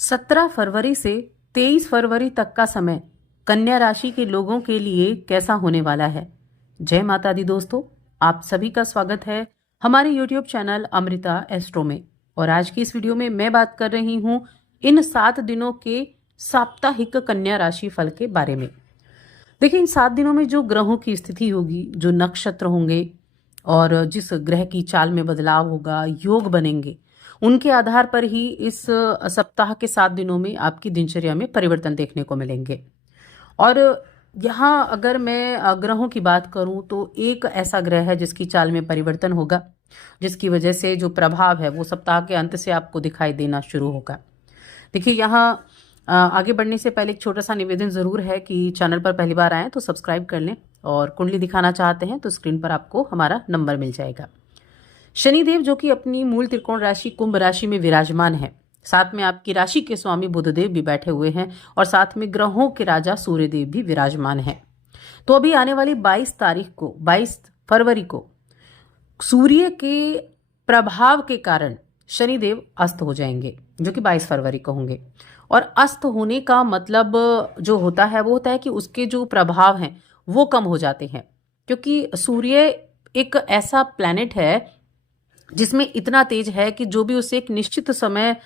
17 फरवरी से 23 फरवरी तक का समय कन्या राशि के लोगों के लिए कैसा होने वाला है। जय माता दी दोस्तों, आप सभी का स्वागत है हमारे YouTube चैनल अमृता एस्ट्रो में। और आज की इस वीडियो में मैं बात कर रही हूँ इन 7 दिनों के साप्ताहिक कन्या राशि फल के बारे में। देखिए, इन 7 दिनों में जो ग्रहों की स्थिति होगी, जो नक्षत्र होंगे और जिस ग्रह की चाल में बदलाव होगा, योग बनेंगे, उनके आधार पर ही इस सप्ताह के 7 दिनों में आपकी दिनचर्या में परिवर्तन देखने को मिलेंगे। और यहाँ अगर मैं ग्रहों की बात करूं तो एक ऐसा ग्रह है जिसकी चाल में परिवर्तन होगा, जिसकी वजह से जो प्रभाव है वो सप्ताह के अंत से आपको दिखाई देना शुरू होगा। देखिए, यहाँ आगे बढ़ने से पहले एक छोटा सा निवेदन ज़रूर है कि चैनल पर पहली बार आएँ तो सब्सक्राइब कर लें, और कुंडली दिखाना चाहते हैं तो स्क्रीन पर आपको हमारा नंबर मिल जाएगा। शनिदेव जो कि अपनी मूल त्रिकोण राशि कुंभ राशि में विराजमान है, साथ में आपकी राशि के स्वामी बुधदेव भी बैठे हुए हैं और साथ में ग्रहों के राजा सूर्यदेव भी विराजमान हैं। तो अभी आने वाली 22 फरवरी को सूर्य के प्रभाव के कारण शनिदेव अस्त हो जाएंगे, जो कि 22 फरवरी को होंगे। और अस्त होने का मतलब जो होता है वो होता है कि उसके जो प्रभाव हैं वो कम हो जाते हैं, क्योंकि सूर्य एक ऐसा प्लैनेट है जिसमें इतना तेज है कि जो भी उसे एक निश्चित समय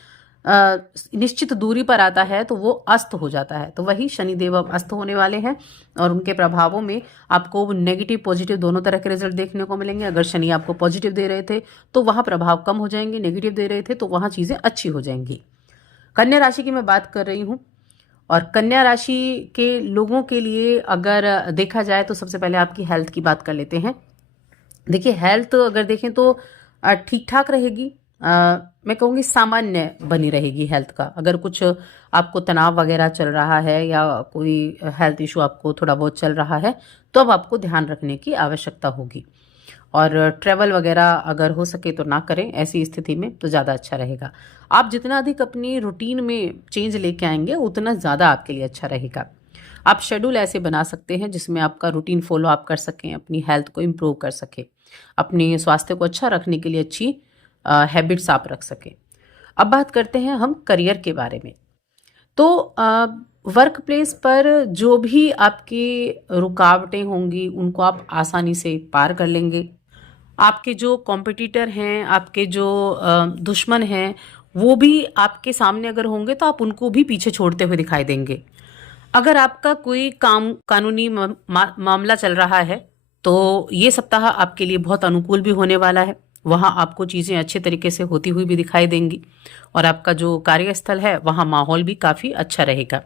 निश्चित दूरी पर आता है तो वो अस्त हो जाता है। तो वही शनिदेव अब अस्त होने वाले हैं और उनके प्रभावों में आपको नेगेटिव पॉजिटिव दोनों तरह के रिजल्ट देखने को मिलेंगे। अगर शनि आपको पॉजिटिव दे रहे थे तो वहाँ प्रभाव कम हो जाएंगे, नेगेटिव दे रहे थे तो वहाँ चीज़ें अच्छी हो जाएंगी। कन्या राशि की मैं बात कर रही हूँ, और कन्या राशि के लोगों के लिए अगर देखा जाए तो सबसे पहले आपकी हेल्थ की बात कर लेते हैं। देखिए, हेल्थ अगर देखें तो ठीक ठाक रहेगी। मैं कहूँगी सामान्य बनी रहेगी हेल्थ का। अगर कुछ आपको तनाव वगैरह चल रहा है या कोई हेल्थ इशू आपको थोड़ा बहुत चल रहा है तो अब आपको ध्यान रखने की आवश्यकता होगी। और ट्रैवल वगैरह अगर हो सके तो ना करें, ऐसी स्थिति में तो ज़्यादा अच्छा रहेगा। आप जितना अधिक अपनी रूटीन में चेंज लेके आएंगे उतना ज़्यादा आपके लिए अच्छा रहेगा। आप शेड्यूल ऐसे बना सकते हैं जिसमें आपका रूटीन फॉलो आप कर सकें, अपनी हेल्थ को इम्प्रूव कर सकें, अपने स्वास्थ्य को अच्छा रखने के लिए अच्छी हैबिट्स आप रख सकें। अब बात करते हैं हम करियर के बारे में। तो वर्क प्लेस पर जो भी आपकी रुकावटें होंगी उनको आप आसानी से पार कर लेंगे। आपके जो कॉम्पिटिटर हैं, आपके जो दुश्मन हैं, वो भी आपके सामने अगर होंगे तो आप उनको भी पीछे छोड़ते हुए दिखाई देंगे। अगर आपका कोई कानूनी मामला चल रहा है तो ये सप्ताह आपके लिए बहुत अनुकूल भी होने वाला है। वहाँ आपको चीज़ें अच्छे तरीके से होती हुई भी दिखाई देंगी, और आपका जो कार्यस्थल है वहाँ माहौल भी काफ़ी अच्छा रहेगा।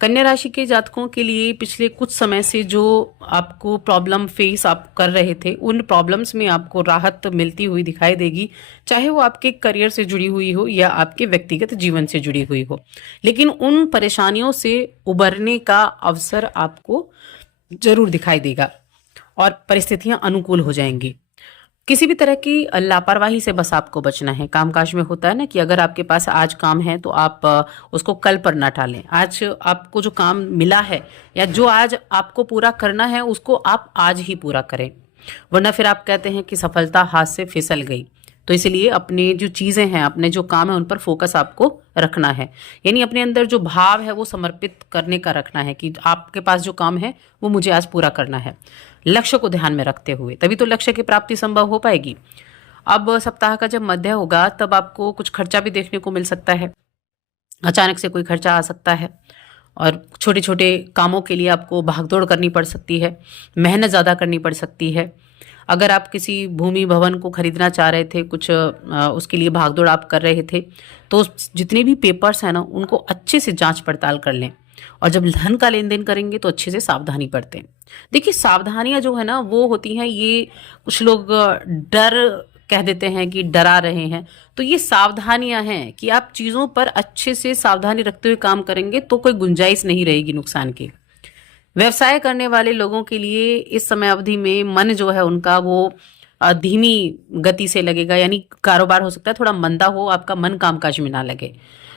कन्या राशि के जातकों के लिए पिछले कुछ समय से जो आपको प्रॉब्लम फेस आप कर रहे थे, उन प्रॉब्लम्स में आपको राहत मिलती हुई दिखाई देगी, चाहे वो आपके करियर से जुड़ी हुई हो या आपके व्यक्तिगत जीवन से जुड़ी हुई हो। लेकिन उन परेशानियों से उबरने का अवसर आपको जरूर दिखाई देगा और परिस्थितियां अनुकूल हो जाएंगी। किसी भी तरह की लापरवाही से बस आपको बचना है। कामकाज में होता है ना कि अगर आपके पास आज काम है तो आप उसको कल पर ना टालें। आज आपको जो काम मिला है या जो आज आपको पूरा करना है उसको आप आज ही पूरा करें, वरना फिर आप कहते हैं कि सफलता हाथ से फिसल गई। तो इसलिए अपने जो चीज़ें हैं, अपने जो काम है उन पर फोकस आपको रखना है, यानी अपने अंदर जो भाव है वो समर्पित करने का रखना है कि आपके पास जो काम है वो मुझे आज पूरा करना है, लक्ष्य को ध्यान में रखते हुए, तभी तो लक्ष्य की प्राप्ति संभव हो पाएगी। अब सप्ताह का जब मध्य होगा तब आपको कुछ खर्चा भी देखने को मिल सकता है, अचानक से कोई खर्चा आ सकता है, और छोटे छोटे कामों के लिए आपको भागदौड़ करनी पड़ सकती है, मेहनत ज़्यादा करनी पड़ सकती है। अगर आप किसी भूमि भवन को खरीदना चाह रहे थे, कुछ उसके लिए भागदौड़ आप कर रहे थे, तो जितने भी पेपर्स हैं ना उनको अच्छे से जांच पड़ताल कर लें, और जब धन का लेन देन करेंगे तो अच्छे से सावधानी बरतें। देखिए, सावधानियां जो है ना वो होती हैं, ये कुछ लोग डर कह देते हैं कि डरा रहे हैं, तो ये सावधानियां हैं कि आप चीज़ों पर अच्छे से सावधानी रखते हुए काम करेंगे तो कोई गुंजाइश नहीं रहेगी नुकसान की। व्यवसाय करने वाले लोगों के लिए इस समय अवधि में मन जो है उनका वो धीमी गति से लगेगा, यानी कारोबार हो सकता है थोड़ा मंदा हो, आपका मन कामकाज में ना लगे,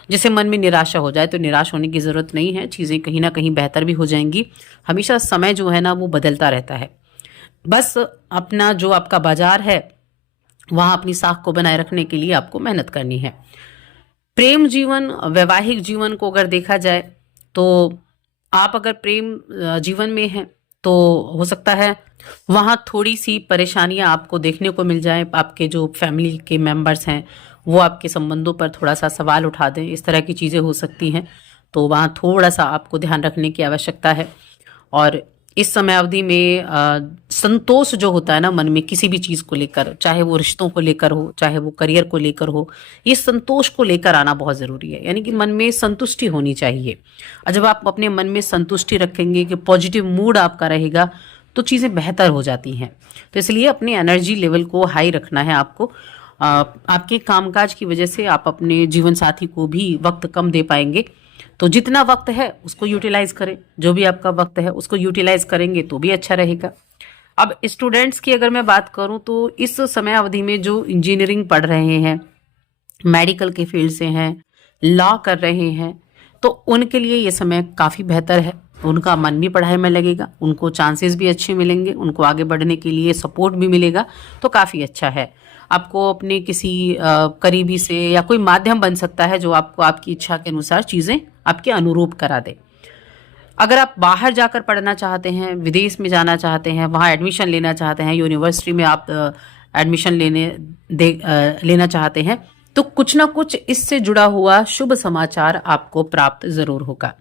जिससे मन में निराशा हो जाए। तो निराश होने की ज़रूरत नहीं है, चीज़ें कहीं ना कहीं बेहतर भी हो जाएंगी। हमेशा समय जो है ना वो बदलता रहता है। बस अपना जो आपका बाजार है वहाँ अपनी साख को बनाए रखने के लिए आपको मेहनत करनी है। प्रेम जीवन, वैवाहिक जीवन को अगर देखा जाए तो आप अगर प्रेम जीवन में हैं तो हो सकता है वहाँ थोड़ी सी परेशानियां आपको देखने को मिल जाए। आपके जो फैमिली के मेंबर्स हैं वो आपके संबंधों पर थोड़ा सा सवाल उठा दें, इस तरह की चीज़ें हो सकती हैं। तो वहाँ थोड़ा सा आपको ध्यान रखने की आवश्यकता है। और इस समय अवधि में संतोष जो होता है ना मन में किसी भी चीज़ को लेकर, चाहे वो रिश्तों को लेकर हो, चाहे वो करियर को लेकर हो, ये संतोष को लेकर आना बहुत ज़रूरी है। यानी कि मन में संतुष्टि होनी चाहिए। और जब आप अपने मन में संतुष्टि रखेंगे कि पॉजिटिव मूड आपका रहेगा तो चीज़ें बेहतर हो जाती हैं। तो इसलिए अपनी एनर्जी लेवल को हाई रखना है आपको। आपके कामकाज की वजह से आप अपने जीवन साथी को भी वक्त कम दे पाएंगे। तो जितना वक्त है उसको यूटिलाइज करें, जो भी आपका वक्त है उसको यूटिलाइज करेंगे तो भी अच्छा रहेगा। अब स्टूडेंट्स की अगर मैं बात करूं तो इस समय अवधि में जो इंजीनियरिंग पढ़ रहे हैं, मेडिकल के फील्ड से हैं, लॉ कर रहे हैं, तो उनके लिए ये समय काफ़ी बेहतर है। उनका मन भी पढ़ाई में लगेगा, उनको चांसेस भी अच्छे मिलेंगे, उनको आगे बढ़ने के लिए सपोर्ट भी मिलेगा, तो काफ़ी अच्छा है। आपको अपने किसी करीबी से या कोई माध्यम बन सकता है जो आपको आपकी इच्छा के अनुसार चीज़ें आपके अनुरूप करा दे। अगर आप बाहर जाकर पढ़ना चाहते हैं, विदेश में जाना चाहते हैं, वहाँ एडमिशन लेना चाहते हैं, यूनिवर्सिटी में आप एडमिशन लेना चाहते हैं, तो कुछ ना कुछ इससे जुड़ा हुआ शुभ समाचार आपको प्राप्त ज़रूर होगा।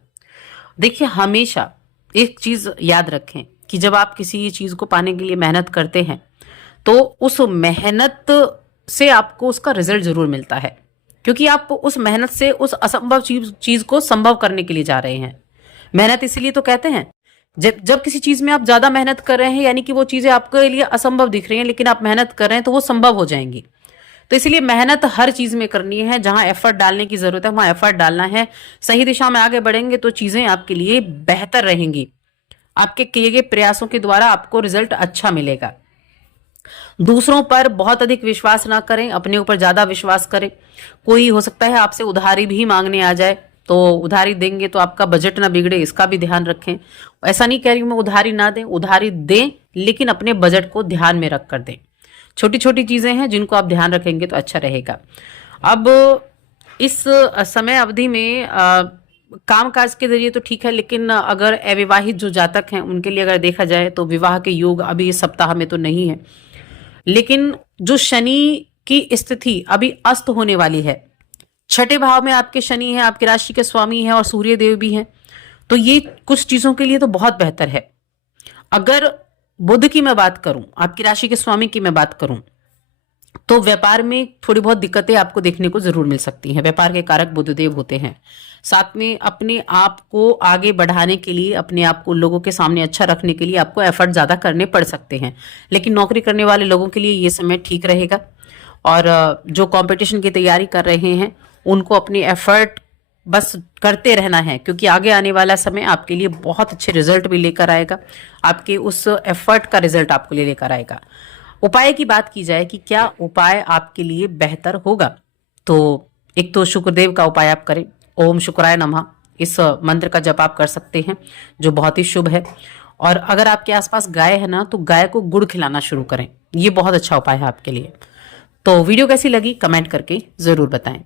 देखिए, हमेशा एक चीज़ याद रखें कि जब आप किसी चीज़ को पाने के लिए मेहनत करते हैं तो उस मेहनत से आपको उसका रिजल्ट ज़रूर मिलता है, क्योंकि आप उस मेहनत से उस असंभव चीज़ को संभव करने के लिए जा रहे हैं। मेहनत इसीलिए तो कहते हैं, जब किसी चीज़ में आप ज़्यादा मेहनत कर रहे हैं यानी कि वो चीज़ें आपके लिए असंभव दिख रही हैं, लेकिन आप मेहनत कर रहे हैं तो वो संभव हो जाएंगी। तो इसलिए मेहनत हर चीज़ में करनी है। जहां एफर्ट डालने की ज़रूरत है वहां एफर्ट डालना है। सही दिशा में आगे बढ़ेंगे तो चीज़ें आपके लिए बेहतर रहेंगी। आपके किए गए प्रयासों के द्वारा आपको रिजल्ट अच्छा मिलेगा। दूसरों पर बहुत अधिक विश्वास ना करें, अपने ऊपर ज़्यादा विश्वास करें। कोई हो सकता है आपसे उधारी भी मांगने आ जाए, तो उधारी देंगे तो आपका बजट ना बिगड़े, इसका भी ध्यान रखें। ऐसा नहीं कह रही हूं मैं उधारी ना दें, उधारी दें लेकिन अपने बजट को ध्यान में रख कर दें। छोटी छोटी चीज़ें हैं जिनको आप ध्यान रखेंगे तो अच्छा रहेगा। अब इस समय अवधि में काम काज के जरिए तो ठीक है, लेकिन अगर अविवाहित जो जातक हैं उनके लिए अगर देखा जाए तो विवाह के योग अभी इस सप्ताह में तो नहीं है। लेकिन जो शनि की स्थिति अभी अस्त होने वाली है, छठे भाव में आपके शनि है, आपकी राशि के स्वामी है और सूर्य देव भी हैं, तो ये कुछ चीजों के लिए तो बहुत बेहतर है। अगर बुध की मैं बात करूं, आपकी राशि के स्वामी की मैं बात करूं, तो व्यापार में थोड़ी बहुत दिक्कतें आपको देखने को जरूर मिल सकती हैं। व्यापार के कारक बुधदेव होते हैं। साथ में अपने आप को आगे बढ़ाने के लिए, अपने आप को लोगों के सामने अच्छा रखने के लिए आपको एफर्ट ज्यादा करने पड़ सकते हैं। लेकिन नौकरी करने वाले लोगों के लिए ये समय ठीक रहेगा। और जो कंपटीशन की तैयारी कर रहे हैं उनको अपनी एफर्ट बस करते रहना है, क्योंकि आगे आने वाला समय आपके लिए बहुत अच्छे रिजल्ट भी लेकर आएगा। आपके उस एफर्ट का रिजल्ट आपको लेकर आएगा। उपाय की बात की जाए कि क्या उपाय आपके लिए बेहतर होगा, तो एक तो शुक्रदेव का उपाय आप करें। ओम शुक्राय नमः, इस मंत्र का जप आप कर सकते हैं जो बहुत ही शुभ है। और अगर आपके आसपास गाय है ना, तो गाय को गुड़ खिलाना शुरू करें, ये बहुत अच्छा उपाय है आपके लिए। तो वीडियो कैसी लगी कमेंट करके जरूर बताएं।